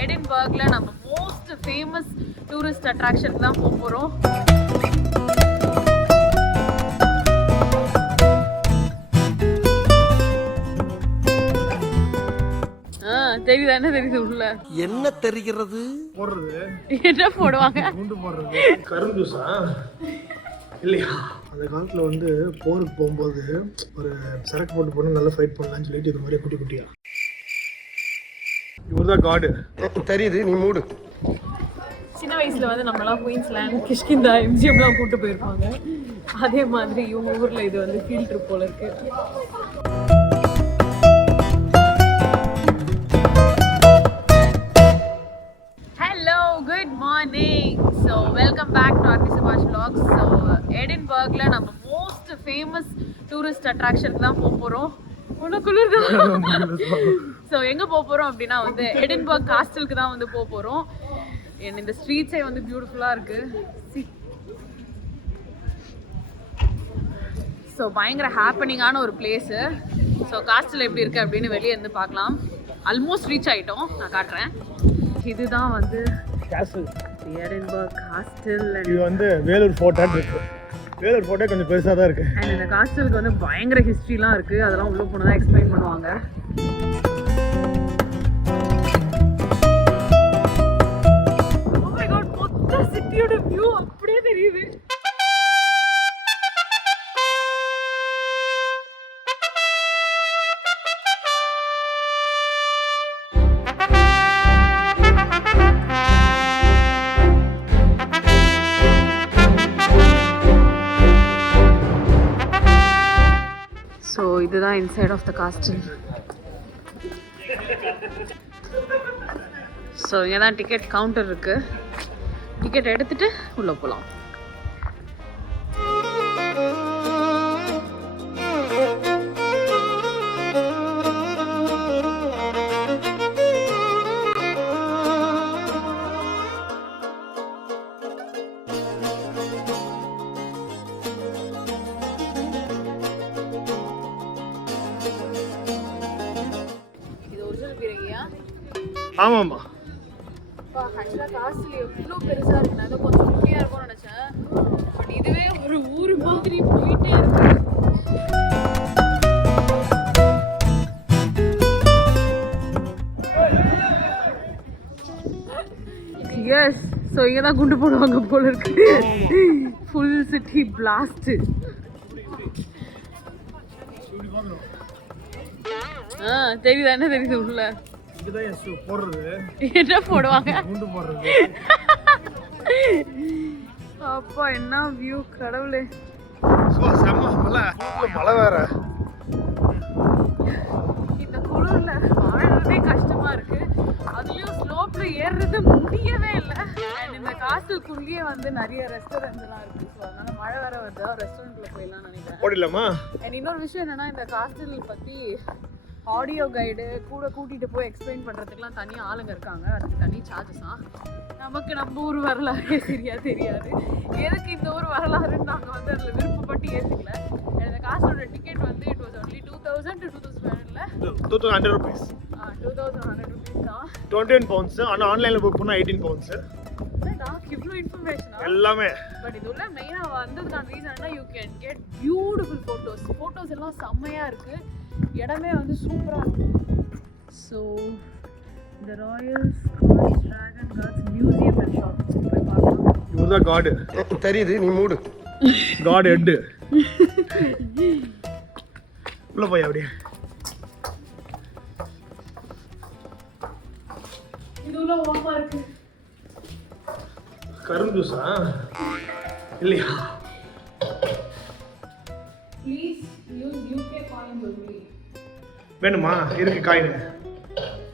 எடின்பர்க்ல நம்ம most famous tourist அட்ராக்ஷனுக்கு தான் போக போகிறோம். தெரியுதா? என்ன தெரியுது? உள்ள என்ன தெரிகிறது? போடுறது என்ன போடுவாங்க? குண்டு போடுறது. கரும்பு ஜூஸா இல்லையா? அந்த காலத்தில் வந்து போருக்கு போகும்போது ஒரு சரக்கு போட்டு போனால் நல்லா ஃபைட் பண்ணலாம்னு சொல்லிட்டு இது மாதிரி குட்டி குட்டியா. இவர் தான் காடு தெரியுது, நீ மூடு. சின்ன வயசுல வந்து நம்மளாம் குயின்ஸ்லேண்ட், கிஷ்கிந்தா, எம்ஜிஎம்லாம் கூட்டு போயிருப்பாங்க. அதே மாதிரி இவங்க ஊர்ல இது வந்து ஃபீல்ட் ட்ரிப் போல இருக்கு. Good morning. So welcome back to Arti Subhash Vlogs. So எடின்பர்க்ல நம்ம மோஸ்ட் ஃபேமஸ் டூரிஸ்ட் அட்ராக்ஷனுக்கு தான் போக போகிறோம். உனக்குள்ளூர் தான். ஸோ எங்கே போக போகிறோம் அப்படின்னா வந்து எடின்பர்க் காஸ்டலுக்கு தான் வந்து போக போகிறோம். இந்த ஸ்ட்ரீட்ஸே வந்து பியூட்டிஃபுல்லாக இருக்குது. ஸோ பயங்கர ஹாப்பனிங்கான ஒரு பிளேஸு. ஸோ காஸ்டல் எப்படி இருக்குது அப்படின்னு வெளியே இருந்து பார்க்கலாம். ஆல்மோஸ்ட் ரீச் ஆகிட்டோம், நான் காட்டுறேன். இதுதான் வந்து எடின்பர்க் காஸ்டல். இது வந்து வேலூர் ஃபோர்ட்டா இருக்கு. வேலூர் ஃபோர்ட்டே கொஞ்சம் பெருசாக தான் இருக்குது. அண்ட் இந்த காஸ்டலுக்கு வந்து பயங்கர ஹிஸ்ட்ரிலாம் இருக்குது. அதெல்லாம் உள்ளே போனால் தான் எக்ஸ்பிளைன் பண்ணுவாங்க. Oh my god, மொத்த சிட்டியோட வியூ அப்படியே தெரியுது. ஸோ இதுதான் inside of the castle. So இங்கே தான் டிக்கெட் கவுண்டர் இருக்குது. டிக்கெட் எடுத்துகிட்டு உள்ளே போகலாம். ஆமாம்மா. ஆக்சுவலாக காஸ்ட்லி எவ்வளோ பெருசாக இருக்கு. நான் கொஞ்சம் குட்டியாக இருக்கும்னு நினச்சேன். பட் இதுவே ஒரு ஊர் மாதிரி போயிட்டே இருக்கு. எஸ், ஸோ இங்கே தான் குண்டு போடுவாங்க போல இருக்கு. Full city blast. தெரியுதா? என்ன தெரியுது? உள்ள போடுறது என்ன போடுவாங்க? குண்டு போடுறது. அப்பா என்ன வியூ, கடவுளே. மழை வேற. இந்த குளிர்ல வாழறதே கஷ்டமா இருக்கு. அதுலயும் ஸ்லோப்ல ஏறுறது முடியவே இல்லை. அண்ட் இந்த காஸ்டலுக்குள்ளேயே வந்து நிறைய ரெஸ்டாரண்ட்ஸ் எல்லாம் இருக்கு. ஸோ அதனால மழை வேற வருது, ரெஸ்டாரண்ட்ல போயிடலாம்னு நினைக்கிறேன். போடலாமா? அண்ட் இன்னொரு விஷயம் என்னன்னா, இந்த காஸ்டல் பத்தி ஆடியோ கைடு கூட கூட்டிகிட்டு போய் எக்ஸ்பிளைன் பண்ணுறதுக்குலாம் தனியாக ஆளுங்க இருக்காங்க. அதுக்கு தனி சார்ஜஸ் தான். நமக்கு நம்ம ஊர் வரலாறே தெரியாது. எதுக்கு இந்த ஊர் வரலாறுன்னு நாங்கள் வந்து அதில் விருப்பப்பட்டு ஏற்றுக்கல. இந்த காசோட டிக்கெட் வந்து it was only 2000 to 2100 rupees. 2100 rupees தான். 21 pounds. ஆனால் ஆன்லைனில் புக் பண்ணால் 18 pounds. இவ்வளோ இன்ஃபர்மேஷன் எல்லாமே. பட் இது உள்ள மெயினாக வந்ததுக்கான ரீசன்னா you can get beautiful photos எல்லாம் செம்மையாக இருக்குது. இடமே வந்து சூப்பராக இருக்கும். ஸோ இந்த Royal Scots Dragoon Guards museum and shop போய் பார்க்கலாம். இவர் தான் காடு தெரியுது, நீ மூடு. காடு ஹெட்டு. உள்ள போய் அப்படியே. இது உள்ள ஓப்பா இருக்கு. கரும்பு ஜூஸா இல்லையா? Please use UK coins only. வேணுமா? இருக்கு காயின்.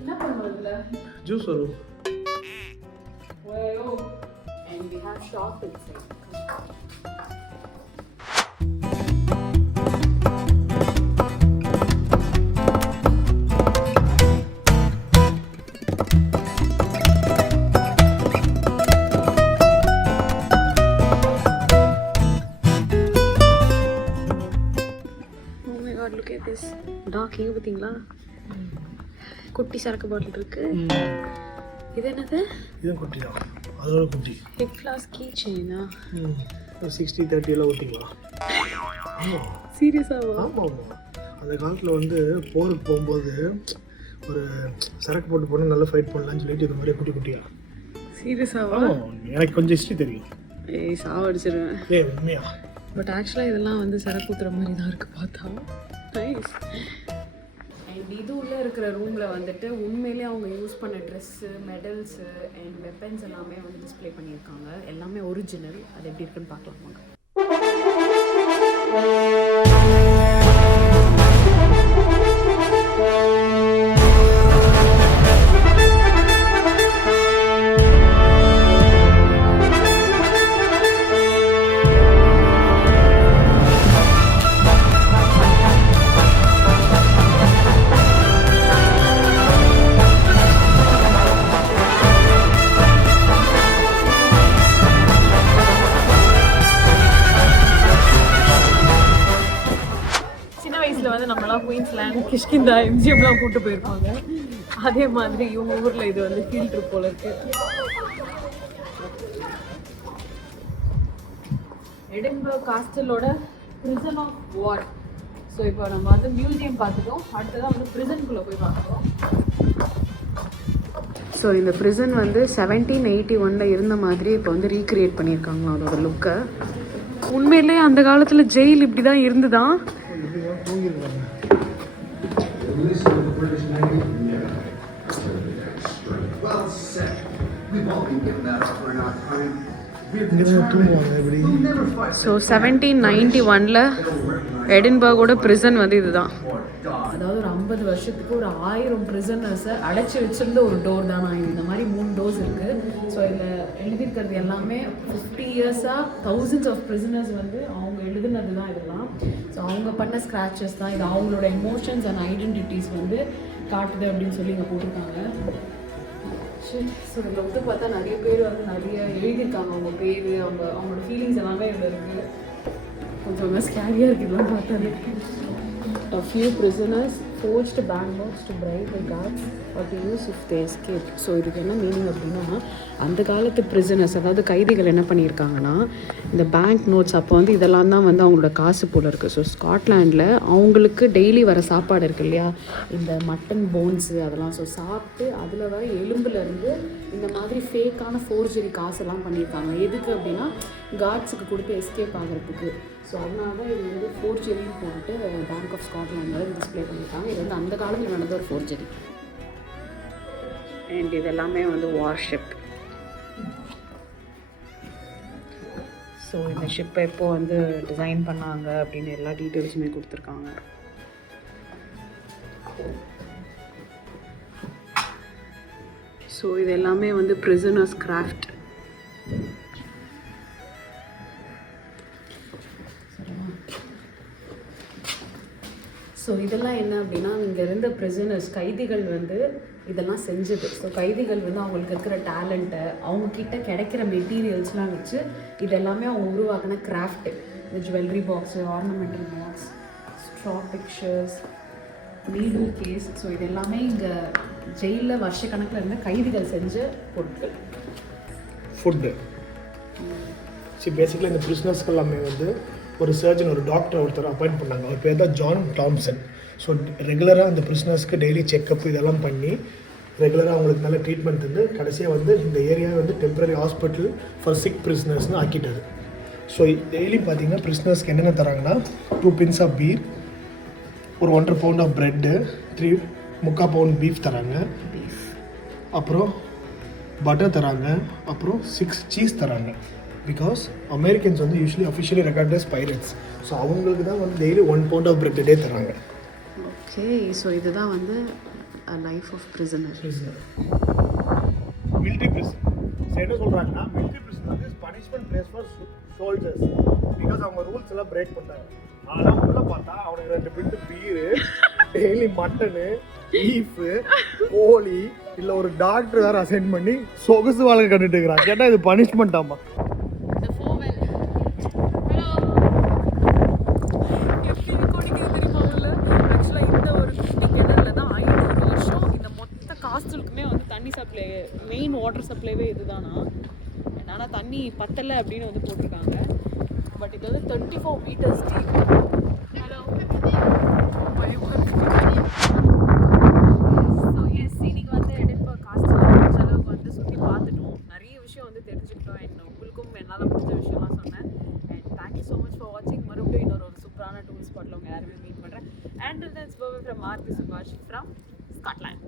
என்ன பண்ணுறதுல ஜூஸ் வரும். ஓயோ and we have shop inside. look at this dog. இங்கே பார்த்தீங்களா குட்டி சரக்கு பாட்டில் இருக்கு. இது என்னது? இதுவும் குட்டி தான், அதோட குட்டி. Hip flask key செயினா? 60-30 எல்லாம் ஓட்டிக்கலாம். சீரியஸாவா? ஆமாம் ஆமாம். அந்த காலத்தில் வந்து போருக்கு போகும்போது ஒரு சரக்கு போட்டு போனால் நல்லா ஃபைட் பண்ணலான்னு சொல்லிட்டு இந்த மாதிரி குட்டி குட்டியா. சீரியஸாவா? எனக்கு கொஞ்சம் ஹிஸ்ட்ரி தெரியும். ஏய் சாவடிச்சிருவேன். உண்மையா? பட் ஆக்சுவலாக இதெல்லாம் வந்து சரக்கு ஊத்துற மாதிரி தான் இருக்குது பார்த்தா. நைஸ். அண்ட் இது உள்ளே இருக்கிற ரூமில் வந்துட்டு உண்மையிலே அவங்க யூஸ் பண்ண ட்ரெஸ்ஸு, மெடல்ஸு அண்ட் வெப்பன்ஸ் எல்லாமே வந்து டிஸ்பிளே பண்ணியிருக்காங்க. எல்லாமே ஒரிஜினல். அது எப்படி இருக்குன்னு பார்க்கலாமாங்க. நம்மளாம் குயின்ஸ்லேண்ட், கிஷ்கிந்தா, எம்ஜிஎம்லாம் கூப்பிட்டு போயிருப்பாங்க. அதே மாதிரி இவங்க ஊரில் இது வந்து ஃபீல்ட் ட்ரிப் போல இருக்கு. எடின்பர்க் காஸ்டலோட பிரிசன் ஆஃப் வார். ஸோ இப்போ நம்ம வந்து மியூசியம் பார்த்துட்டோம். அடுத்ததான் வந்து பிரிசனுக்குள்ளே போய் பார்த்துட்டோம். ஸோ இந்த பிரிசன் வந்து 1781 இருந்த மாதிரி இப்போ வந்து ரீக்ரியேட் பண்ணியிருக்காங்களா அதோட லுக்கை. உண்மையிலே அந்த காலத்தில் ஜெயில் இப்படி தான் இருந்துதான். ஸோ 1791 எடின்பர்கோட பிரிசன் வந்து இதுதான். அதாவது ஒரு 50 வருஷத்துக்கு ஒரு 1000 பிரிசனர்ஸை அடைச்சி வச்சிருந்த ஒரு டோர் தான். நான் இந்த மாதிரி 3 டோர்ஸ் இருக்குது. ஸோ இதில் எழுதியிருக்கிறது எல்லாமே 50 இயர்ஸாக தௌசண்ட்ஸ் ஆஃப் பிரிசனர்ஸ் வந்து அவங்க எழுதுனது தான் இதெல்லாம். ஸோ அவங்க பண்ண ஸ்க்ராச்சஸ் தான் இது. அவங்களோட எமோஷன்ஸ் அண்ட் ஐடென்டிட்டிஸ் வந்து காட்டுது அப்படின்னு சொல்லி இங்கே போட்டிருக்காங்க. ஸோ இதில் வந்து பார்த்தா நிறைய பேர் வந்து நிறைய எழுதியிருக்காங்க. அவங்க பேர், அவங்களோட ஃபீலிங்ஸ் எல்லாமே இதில் இருக்குது. கொஞ்சம் ஸ்கேரியாக இருக்குது இதெல்லாம் பார்த்தாலே. A few prisoners forged banknotes to bribe the guards or to use if they escaped. So இதுக்கு என்ன மீனிங் அப்படின்னா, அந்த காலத்து பிரிசனர்ஸ் அதாவது கைதிகள் என்ன பண்ணியிருக்காங்கன்னா, இந்த பேங்க் நோட்ஸ் அப்போ வந்து இதெல்லாம் தான் வந்து அவங்களோட காசு போல் இருக்குது. ஸோ ஸ்காட்லாண்டில் அவங்களுக்கு டெய்லி வர சாப்பாடு இருக்குது இல்லையா, இந்த மட்டன் போன்ஸு அதெல்லாம். ஸோ சாப்பிட்டு அதில் வர எலும்புலேருந்து இந்த மாதிரி ஃபேக்கான ஃபோர்ஜரி காசெல்லாம் பண்ணியிருக்காங்க. எதுக்கு அப்படின்னா கார்ட்ஸுக்கு கொடுத்து எஸ்கேப் ஆகிறதுக்கு. ஸோ அதனால தான் இது வந்து ஃபோர்ஜரின்னு போட்டுட்டு பேங்க் ஆஃப் ஸ்காட்லாண்டில் டிஸ்பிளே பண்ணியிருக்காங்க. இது வந்து அந்த காலத்தில் நடந்த ஒரு ஃபோர்ஜரி. அண்ட் இது எல்லாமே வந்து வார்ஷிப். ஸோ இந்த ஷிப்பை எப்போ வந்து டிசைன் பண்ணாங்க அப்படின்னு எல்லா டீட்டெயில்ஸுமே கொடுத்துருக்காங்க. ஸோ இது எல்லாமே வந்து பிரிசனர்ஸ் கிராஃப்ட். ஸோ இதெல்லாம் என்ன அப்படின்னா, இங்கே இருந்த பிரிசனர்ஸ் கைதிகள் வந்து இதெல்லாம் செஞ்சது. ஸோ கைதிகள் வந்து அவங்களுக்கு இருக்கிற டேலண்ட்டை, அவங்கக்கிட்ட கிடைக்கிற மெட்டீரியல்ஸ்லாம் வச்சு இதெல்லாமே அவங்க உருவாக்கின கிராஃப்ட்டு. இந்த jewellery box, ornamental box, straw pictures, needle case. So இது எல்லாமே இங்கே ஜெயிலில் வருஷக்கணக்கில் இருந்த கைதிகள் செஞ்ச பொருட்கள். ஃபுட்டு பேசிக்கலி இந்த பிரிசனர்ஸ்க்கு எல்லாமே வந்து ஒரு சர்ஜன், ஒரு டாக்டர் ஒருத்தர் அப்பாயிண்ட் பண்ணாங்க. அவர் பேர் தான் ஜான் தாம்சன். ஸோ ரெகுலராக அந்த பிரிசனர்ஸ்க்கு டெய்லி செக்கப் இதெல்லாம் பண்ணி ரெகுலராக அவங்களுக்கு நல்ல ட்ரீட்மெண்ட் தந்து கடைசியாக வந்து இந்த ஏரியாவை வந்து டெம்பரரி ஹாஸ்பிட்டல் ஃபார் சிக் பிரிசனர்ஸ்னு ஆக்கிட்டாரு. ஸோ டெய்லி பார்த்தீங்கன்னா பிரிசனர்ஸ்க்கு என்னென்ன தராங்கன்னா 2 pins ஆஃப் பீர், ஒரு 1.5 pound of bread, 3.25 pound beef தராங்க, அப்புறம் பட்டர் தராங்க, அப்புறம் 6 சீஸ் தராங்க. பிகாஸ் அமெரிக்கன்ஸ் வந்து usually officially record as pirates. So அவங்களுக்கு தான் வந்து daily 1 pound of bread day தராங்க. ஓகே, ஸோ இதுதான் வந்து life of prisoner. Military prison. So என்ன சொல்கிறாங்கன்னா, மிலிட்ரி பிரிசன் வந்து punishment place for soldiers. Because அவங்க ரூல்ஸ் எல்லாம் பிரேக் பண்ணாங்க. ஆனால் உள்ள பார்த்தா அவனுக்கு 2 bit beer, daily mutton, beef, கோழி, இல்லை ஒரு டாக்டர் வேறு அசைன் பண்ணி சொகுசு வாழ்க்கை கண்டுட்டு இருக்கிறான். கேட்டால் இது பனிஷ்மெண்ட் ஆமா. மெயின் மெயின் வாட்டர் சப்ளைவே இதுதானா. ஆனால் தண்ணி பத்தலை அப்படின்னு வந்து போட்டிருக்காங்க. பட் இது வந்து 34 meters deep. Hello so yes, இன்னைக்கு வந்து எடின்பர்க் காஸ்டில் முடிஞ்ச அளவுக்கு வந்து சுற்றி பார்த்துட்டோம். நிறைய விஷயம் வந்து தெரிஞ்சுக்கிட்டோம். அண்ட் உங்களுக்கும் என்னால் முடிஞ்ச விஷயம்லாம் சொன்னேன். And thank you so much for வாட்சிங். மறுபடியும் இன்னொரு சூப்பரான டூரிஸ்ட் ஸ்பாட்டில் உங்கள் எல்லாருமே மீட் பண்ணுறேன். And that's Parvesh from Aarthi சுபாஷ் ஃப்ரம் ஸ்காட்லாண்ட்.